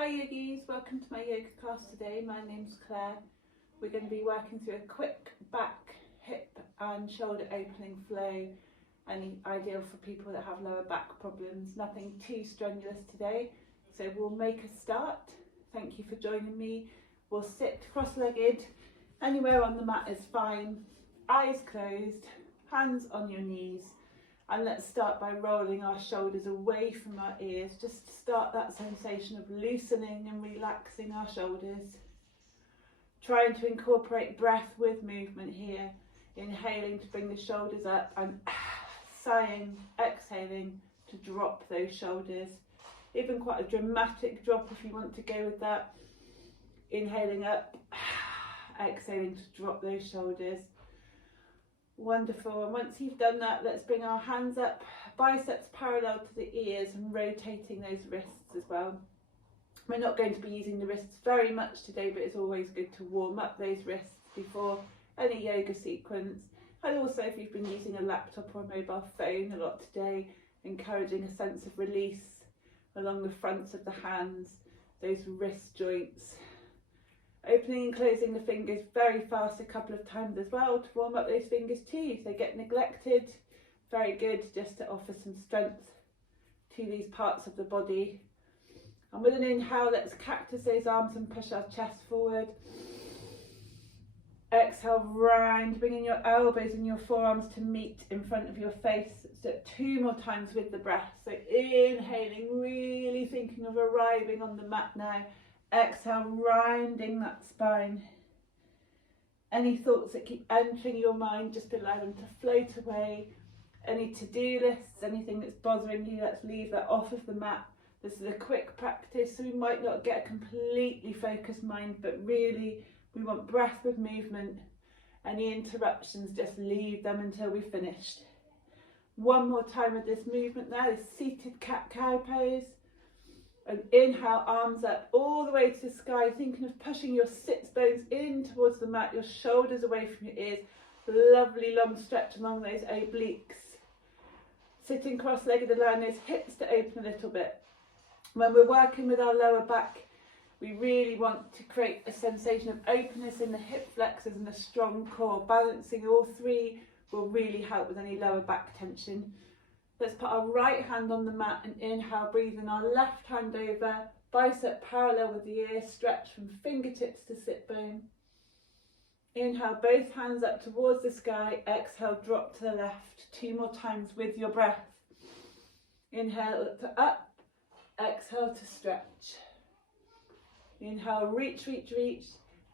Hi yogis, welcome to my yoga class today. My name's Claire. We're going to be working through a quick back, hip and shoulder opening flow, and ideal for people that have lower back problems. Nothing too strenuous today, so we'll make a start. Thank you for joining me. We'll sit cross-legged, anywhere on the mat is fine, eyes closed, hands on your knees. And let's start by rolling our shoulders away from our ears, just to start that sensation of loosening and relaxing our shoulders. Trying to incorporate breath with movement here, inhaling to bring the shoulders up and sighing, exhaling to drop those shoulders. Even quite a dramatic drop if you want to go with that. Inhaling up, exhaling to drop those shoulders. Wonderful, and once you've done that, let's bring our hands up, biceps parallel to the ears and rotating those wrists as well. We're not going to be using the wrists very much today, but it's always good to warm up those wrists before any yoga sequence. And also if you've been using a laptop or a mobile phone a lot today, encouraging a sense of release along the fronts of the hands, those wrist joints. Opening and closing the fingers very fast a couple of times as well to warm up those fingers too. If they get neglected, very good just to offer some strength to these parts of the body. And with an inhale, let's cactus those arms and push our chest forward. Exhale, round, bringing your elbows and your forearms to meet in front of your face. Let's do it 2 more times with the breath. So inhaling, really thinking of arriving on the mat now. Exhale, rounding that spine. Any thoughts that keep entering your mind, just allow them to float away. Any to-do lists, anything that's bothering you, let's leave that off of the mat. This is a quick practice, so we might not get a completely focused mind, but really we want breath with movement. Any interruptions, just leave them until we've finished. 1 more time with this movement there, this seated cat-cow pose. And inhale, arms up all the way to the sky, thinking of pushing your sits bones in towards the mat, your shoulders away from your ears. Lovely long stretch along those obliques. Sitting cross-legged, allowing those hips to open a little bit. When we're working with our lower back, we really want to create a sensation of openness in the hip flexors and a strong core. Balancing all 3 will really help with any lower back tension. Let's put our right hand on the mat and inhale, breathing our left hand over, bicep parallel with the ear, stretch from fingertips to sit bone. Inhale, both hands up towards the sky, exhale, drop to the left. 2 more times with your breath. Inhale, look to up, exhale to stretch. Inhale, reach, reach, reach,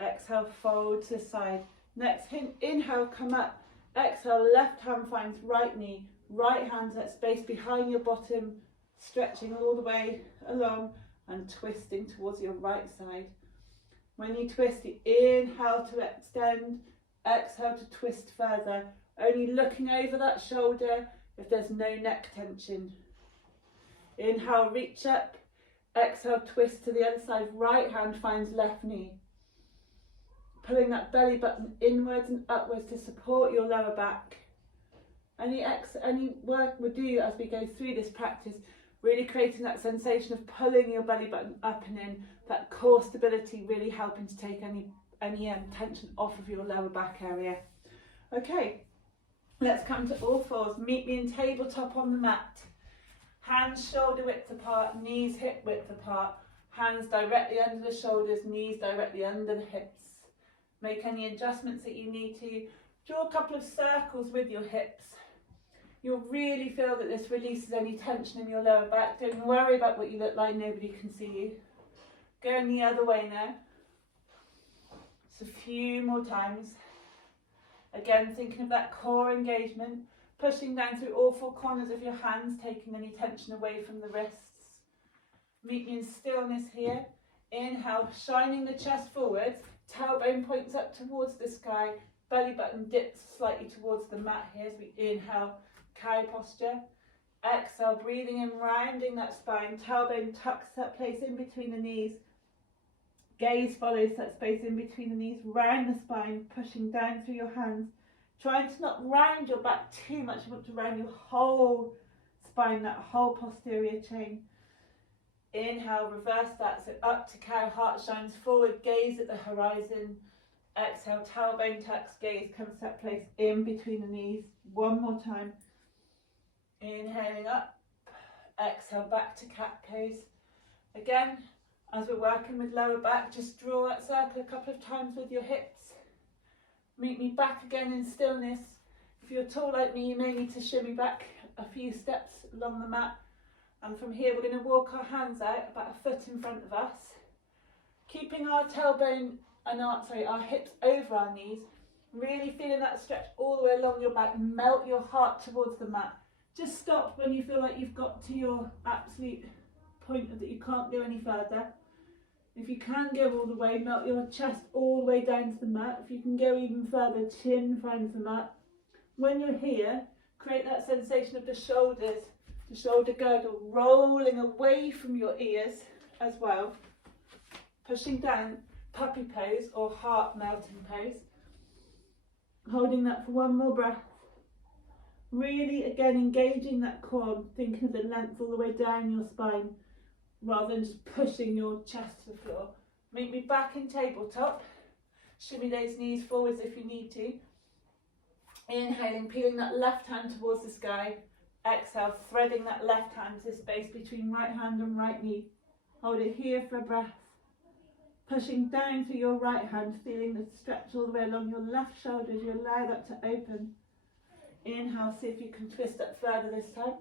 exhale, fold to the side. Next, inhale, come up, exhale, left hand finds right knee. Right hand's at space behind your bottom, stretching all the way along and twisting towards your right side. When you twist, you inhale to extend, exhale to twist further, only looking over that shoulder if there's no neck tension. Inhale, reach up, exhale, twist to the other side, right hand finds left knee. Pulling that belly button inwards and upwards to support your lower back. Any work we'll do as we go through this practice, really creating that sensation of pulling your belly button up and in, that core stability really helping to take any tension off of your lower back area. Okay, let's come to all fours. Meet me in tabletop on the mat. Hands shoulder width apart, knees hip width apart, hands directly under the shoulders, knees directly under the hips. Make any adjustments that you need to. Draw a couple of circles with your hips. You'll really feel that this releases any tension in your lower back. Don't worry about what you look like, nobody can see you. Going the other way now. Just a few more times. Again, thinking of that core engagement, pushing down through all 4 corners of your hands, taking any tension away from the wrists. Meet me in stillness here. Inhale, shining the chest forwards, tailbone points up towards the sky, belly button dips slightly towards the mat here as we inhale. Cow posture. Exhale, breathing in, rounding that spine, tailbone tucks that place in between the knees. Gaze follows that space in between the knees, round the spine, pushing down through your hands. Trying to not round your back too much, you want to round your whole spine, that whole posterior chain. Inhale, reverse that, so up to cow, heart shines forward, gaze at the horizon. Exhale, tailbone tucks, gaze comes to that place in between the knees. One more time. Inhaling up, exhale back to cat pose. Again, as we're working with lower back, just draw that circle a couple of times with your hips. Meet me back again in stillness. If you're tall like me, you may need to shimmy back a few steps along the mat. And from here, we're going to walk our hands out about a foot in front of us, keeping our tailbone and our hips over our knees, really feeling that stretch all the way along your back. Melt your heart towards the mat. Just stop when you feel like you've got to your absolute point that you can't go any further. If you can go all the way, melt your chest all the way down to the mat. If you can go even further, chin finds the mat. When you're here, create that sensation of the shoulders, the shoulder girdle rolling away from your ears as well. Pushing down, puppy pose or heart melting pose. Holding that for one more breath. Really, again, engaging that core, thinking of the length all the way down your spine, rather than just pushing your chest to the floor. Meet me back in tabletop. Shimmy those knees forwards if you need to. Inhaling, peeling that left hand towards the sky. Exhale, threading that left hand to the space between right hand and right knee. Hold it here for a breath. Pushing down through your right hand, feeling the stretch all the way along your left shoulder as you allow that to open. Inhale, see if you can twist up further this time.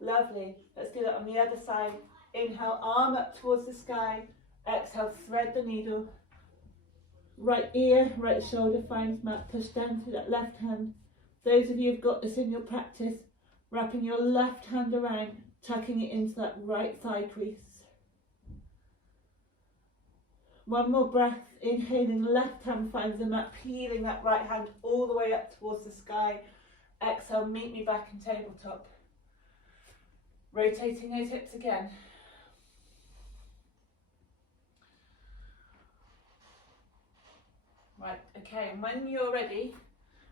Lovely. Let's do that on the other side. Inhale, arm up towards the sky. Exhale, thread the needle. Right ear, right shoulder finds mat. Push down through that left hand. Those of you who've got this in your practice, wrapping your left hand around, tucking it into that right thigh crease. One more breath. Inhaling, left hand finds the mat, peeling that right hand all the way up towards the sky. Exhale, meet me back in tabletop. Rotating those hips again. Right, okay, and when you're ready,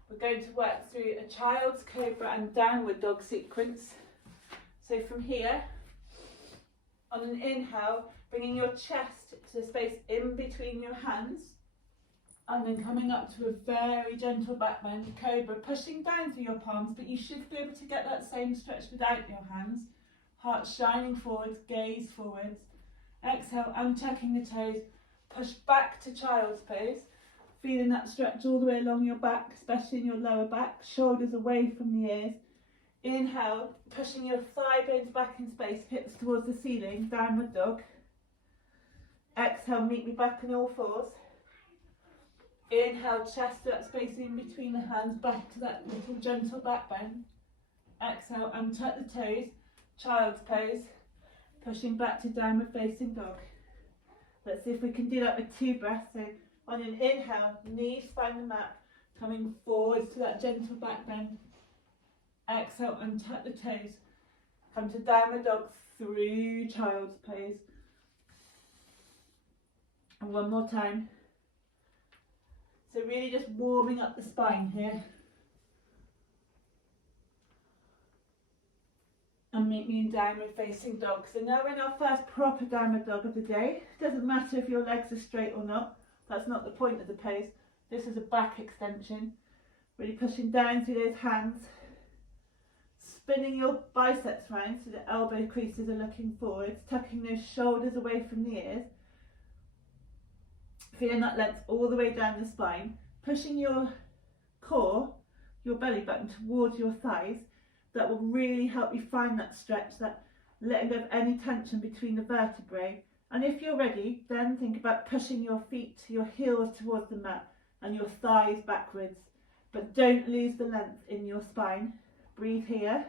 we're going to work through a child's cobra and downward dog sequence. So from here, on an inhale, bringing your chest to the space in between your hands, and then coming up to a very gentle back bend, cobra, pushing down through your palms, but you should be able to get that same stretch without your hands. Heart shining forwards, gaze forwards. Exhale, untucking the toes, push back to child's pose, feeling that stretch all the way along your back, especially in your lower back, shoulders away from the ears. Inhale, pushing your thigh bones back in space, hips towards the ceiling, downward dog. Exhale, meet me back on all fours. Inhale, chest to that space in between the hands, back to that little gentle back bend. Exhale, untuck the toes, child's pose, pushing back to downward facing dog. Let's see if we can do that with 2 breaths. So on an inhale, knees find the mat, coming forwards to that gentle back bend. Exhale, untuck the toes, come to downward dog through child's pose. And one more time. So really just warming up the spine here. And meet me in downward facing dog. So now we're in our first proper downward dog of the day. Doesn't matter if your legs are straight or not. That's not the point of the pose. This is a back extension. Really pushing down through those hands. Spinning your biceps round so the elbow creases are looking forwards. Tucking those shoulders away from the ears. Feeling that length all the way down the spine. Pushing your core, your belly button towards your thighs. That will really help you find that stretch, that letting go of any tension between the vertebrae. And if you're ready, then think about pushing your feet, your heels towards the mat and your thighs backwards. But don't lose the length in your spine. Breathe here.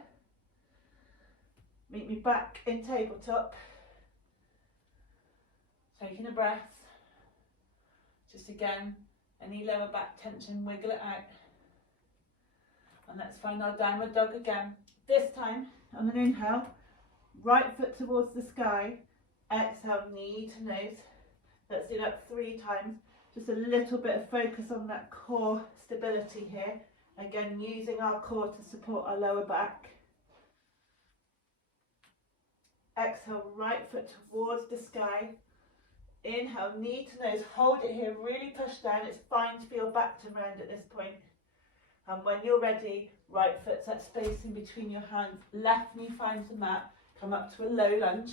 Meet me back in tabletop. Taking a breath. Just again, any lower back tension, wiggle it out. And let's find our downward dog again. This time, on an inhale, right foot towards the sky. Exhale, knee to nose. Let's do that 3 times. Just a little bit of focus on that core stability here. Again, using our core to support our lower back. Exhale, right foot towards the sky. Inhale, knee to nose, hold it here, really push down. It's fine to feel back to round at this point. And when you're ready, right foot's that space in between your hands, left knee finds the mat, come up to a low lunge.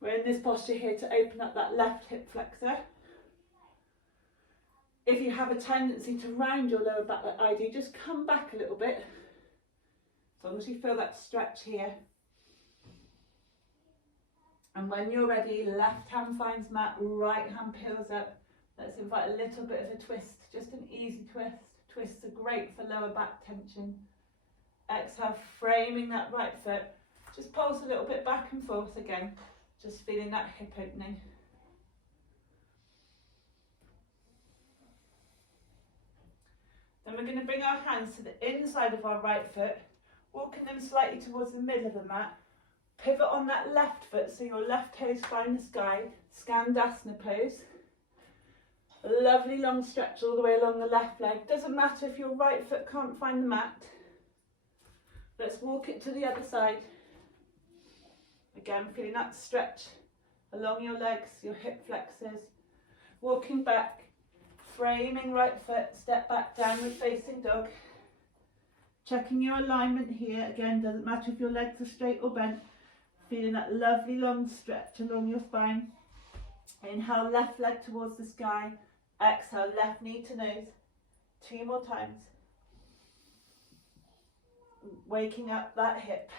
We're in this posture here to open up that left hip flexor. If you have a tendency to round your lower back like I do, just come back a little bit. As long as you feel that stretch here. And when you're ready, left hand finds mat, right hand peels up. Let's invite a little bit of a twist, just an easy twist. Twists are great for lower back tension. Exhale, framing that right foot. Just pulse a little bit back and forth again. Just feeling that hip opening. Then we're going to bring our hands to the inside of our right foot, walking them slightly towards the middle of the mat. Pivot on that left foot so your left toes find the sky. Skandasana pose. A lovely long stretch all the way along the left leg. Doesn't matter if your right foot can't find the mat. Let's walk it to the other side. Again, feeling that stretch along your legs, your hip flexors. Walking back, framing right foot, step back, downward facing dog. Checking your alignment here. Again, doesn't matter if your legs are straight or bent. Feeling that lovely long stretch along your spine. Inhale, left leg towards the sky. Exhale, left knee to nose. 2 more times. Waking up that hip.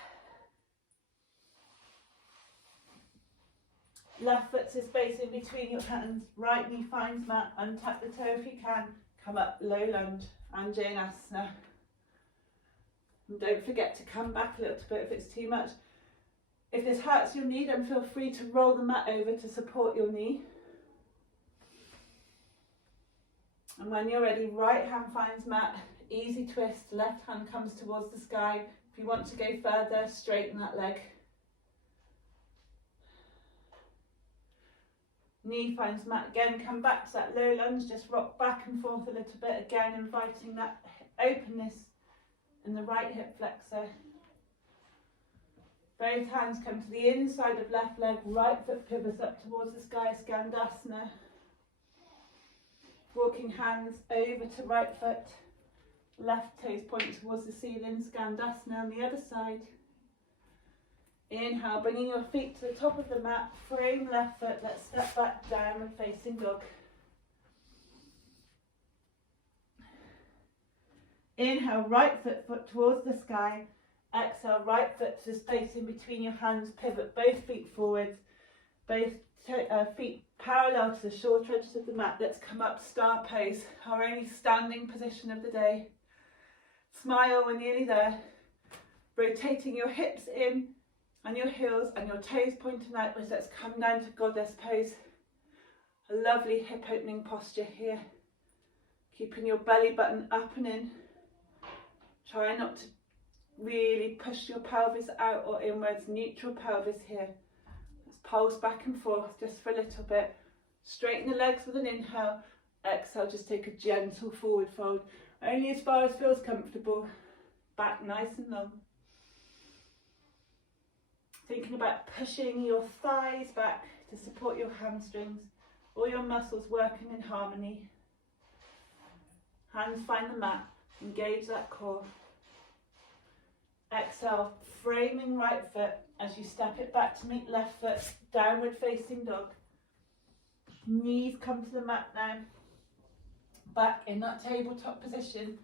Left foot's a space in between your hands. Right knee finds mat. Untap the toe if you can. Come up, low lunge. Anjaneyasana. And don't forget to come back a little bit if it's too much. If this hurts your knee, then feel free to roll the mat over to support your knee. And when you're ready, right hand finds mat. Easy twist. Left hand comes towards the sky. If you want to go further, straighten that leg. Knee finds mat again. Come back to that low lunge. Just rock back and forth a little bit. Again, inviting that openness in the right hip flexor. Both hands come to the inside of left leg. Right foot pivots up towards the sky. Skandasana. Walking hands over to right foot. Left toes point towards the ceiling. Skandasana on the other side. Inhale, bringing your feet to the top of the mat. Frame left foot. Let's step back, downward facing dog. Inhale, right foot towards the sky. Exhale, right foot to the space in between your hands. Pivot both feet forwards. Both feet parallel to the short edges of the mat. Let's come up, star pose. Our only standing position of the day. Smile when you're nearly there. Rotating your hips in and your heels and your toes pointing outwards. Let's come down to goddess pose. A lovely hip opening posture here. Keeping your belly button up and in. Try not to really push your pelvis out or inwards. Neutral pelvis here. Let's pulse back and forth just for a little bit. Straighten the legs with an inhale. Exhale, just take a gentle forward fold. Only as far as feels comfortable. Back nice and long. Thinking about pushing your thighs back to support your hamstrings. All your muscles working in harmony. Hands find the mat. Engage that core. Exhale, framing right foot as you step it back to meet left foot. Downward facing dog. Knees come to the mat now. Back in that tabletop position.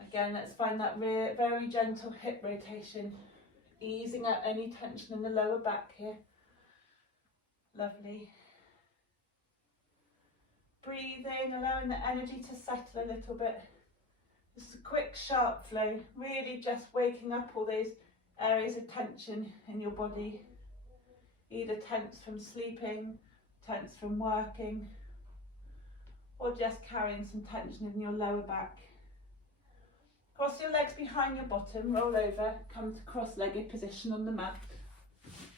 Again, let's find that very gentle hip rotation. Easing out any tension in the lower back here. Lovely. Breathing, allowing the energy to settle a little bit. Just a quick sharp flow, really just waking up all those areas of tension in your body. Either tense from sleeping, tense from working, or just carrying some tension in your lower back. Cross your legs behind your bottom, roll over, come to cross-legged position on the mat.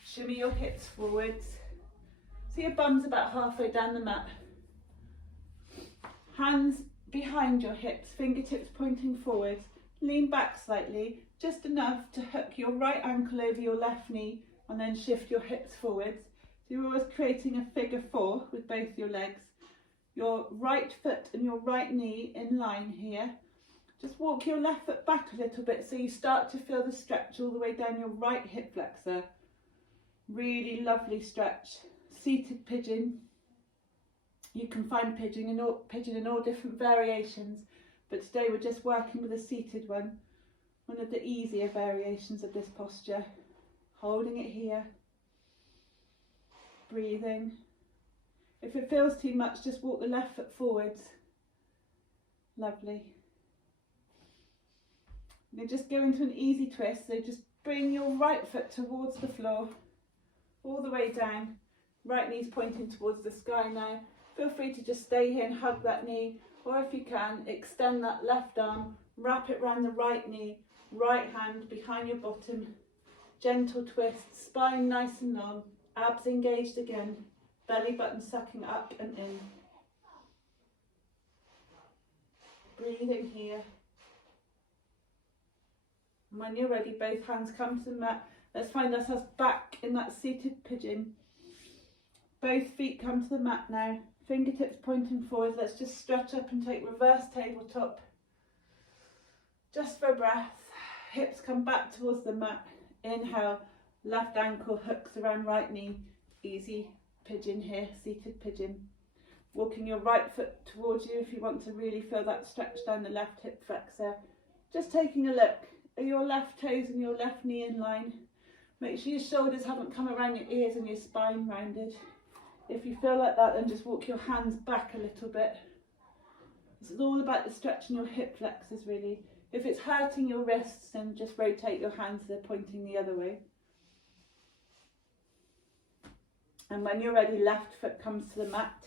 Shimmy your hips forwards. So your bum's about halfway down the mat. Hands behind your hips, fingertips pointing forwards. Lean back slightly, just enough to hook your right ankle over your left knee and then shift your hips forwards. So you're always creating a figure 4 with both your legs. Your right foot and your right knee in line here. Just walk your left foot back a little bit so you start to feel the stretch all the way down your right hip flexor. Really lovely stretch. Seated pigeon. You can find pigeon in all different variations, but today we're just working with a seated one of the easier variations of this posture. Holding it here, breathing. If it feels too much, just walk the left foot forwards. Lovely. Now just go into an easy twist, so just bring your right foot towards the floor, all the way down. Right knee's pointing towards the sky now. Feel free to just stay here and hug that knee, or if you can, extend that left arm, wrap it around the right knee, right hand behind your bottom, gentle twist, spine nice and long, abs engaged again, belly button sucking up and in. Breathing here. And when you're ready, both hands come to the mat. Let's find ourselves back in that seated pigeon. Both feet come to the mat now. Fingertips pointing forward. Let's just stretch up and take reverse tabletop. Just for a breath. Hips come back towards the mat. Inhale. Left ankle hooks around right knee. Easy pigeon here. Seated pigeon. Walking your right foot towards you if you want to really feel that stretch down the left hip flexor. Just taking a look. Are your left toes and your left knee in line? Make sure your shoulders haven't come around your ears and your spine rounded. If you feel like that, then just walk your hands back a little bit. This is all about the stretching your hip flexors really. If it's hurting your wrists, then just rotate your hands, they're pointing the other way. And when you're ready, left foot comes to the mat,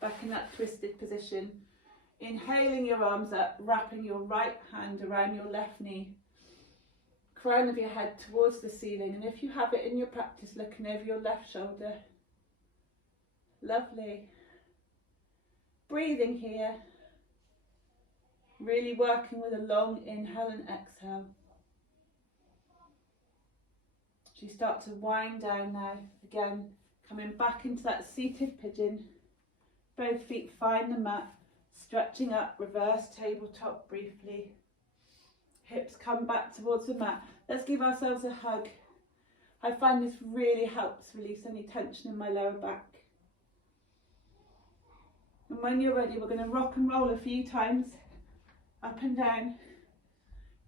back in that twisted position. Inhaling your arms up, wrapping your right hand around your left knee. Crown of your head towards the ceiling, and if you have it in your practice, looking over your left shoulder. Lovely. Breathing here. Really working with a long inhale and exhale. As you start to wind down now, again, coming back into that seated pigeon. Both feet find the mat, stretching up, reverse tabletop briefly. Hips come back towards the mat. Let's give ourselves a hug. I find this really helps release any tension in my lower back. And when you're ready, we're going to rock and roll a few times, up and down.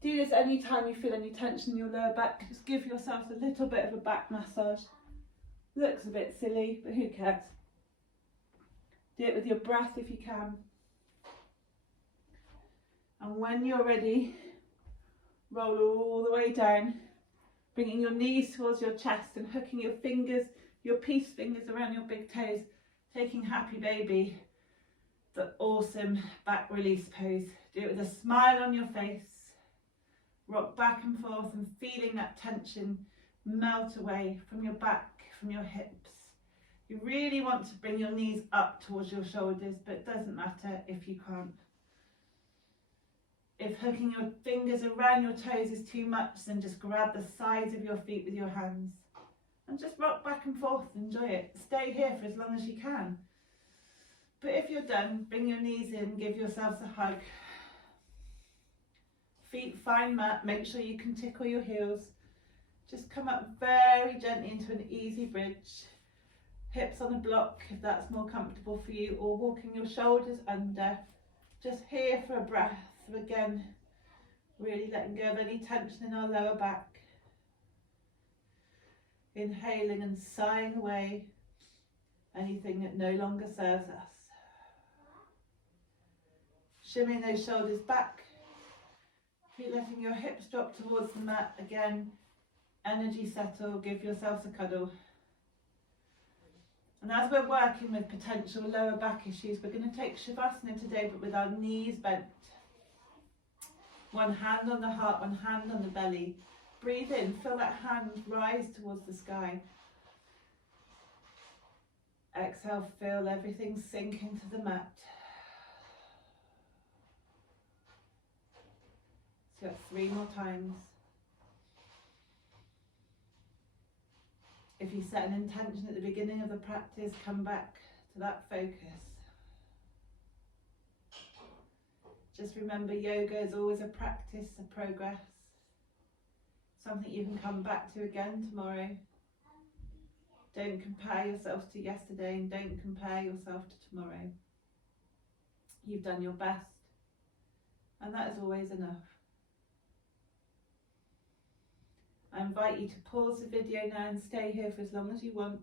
Do this anytime you feel any tension in your lower back. Just give yourself a little bit of a back massage. Looks a bit silly, but who cares? Do it with your breath if you can. And when you're ready, roll all the way down, bringing your knees towards your chest and hooking your fingers, your peace fingers around your big toes, taking happy baby, the awesome back release pose. Do it with a smile on your face. Rock back and forth and feeling that tension melt away from your back, from your hips. You really want to bring your knees up towards your shoulders, but it doesn't matter if you can't. If hooking your fingers around your toes is too much, then just grab the sides of your feet with your hands and just rock back and forth. Enjoy it. Stay here for as long as you can. But if you're done, bring your knees in, give yourselves a hug. Feet find mat, make sure you can tickle your heels. Just come up very gently into an easy bridge. Hips on a block if that's more comfortable for you, or walking your shoulders under. Just here for a breath. Again, really letting go of any tension in our lower back. Inhaling and sighing away anything that no longer serves us. Shimmying those shoulders back. Keep letting your hips drop towards the mat. Again, energy settle, give yourselves a cuddle. And as we're working with potential lower back issues, we're going to take Shavasana today, but with our knees bent. One hand on the heart, one hand on the belly. Breathe in, feel that hand rise towards the sky. Exhale, feel everything sink into the mat. So 3 more times. If you set an intention at the beginning of the practice, come back to that focus. Just remember, yoga is always a practice, a progress, something you can come back to again tomorrow. Don't compare yourself to yesterday and don't compare yourself to tomorrow. You've done your best, and that is always enough. I invite you to pause the video now and stay here for as long as you want.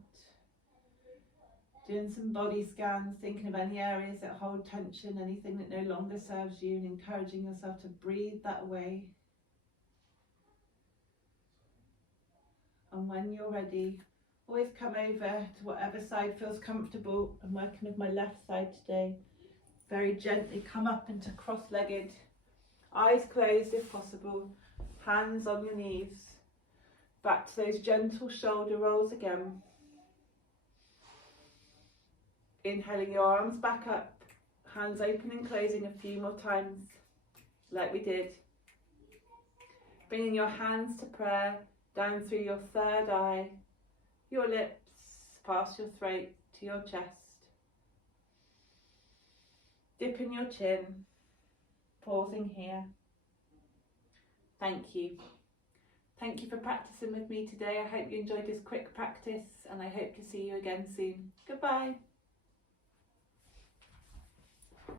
Doing some body scans, thinking of any areas that hold tension, anything that no longer serves you, and encouraging yourself to breathe that away. And when you're ready, always come over to whatever side feels comfortable. I'm working with my left side today. Very gently come up into cross-legged, eyes closed if possible, hands on your knees. Back to those gentle shoulder rolls again. Inhaling your arms back up, hands open and closing a few more times, like we did. Bringing your hands to prayer, down through your third eye, your lips, past your throat to your chest. Dipping your chin, pausing here. Thank you. Thank you for practicing with me today. I hope you enjoyed this quick practice and I hope to see you again soon. Goodbye.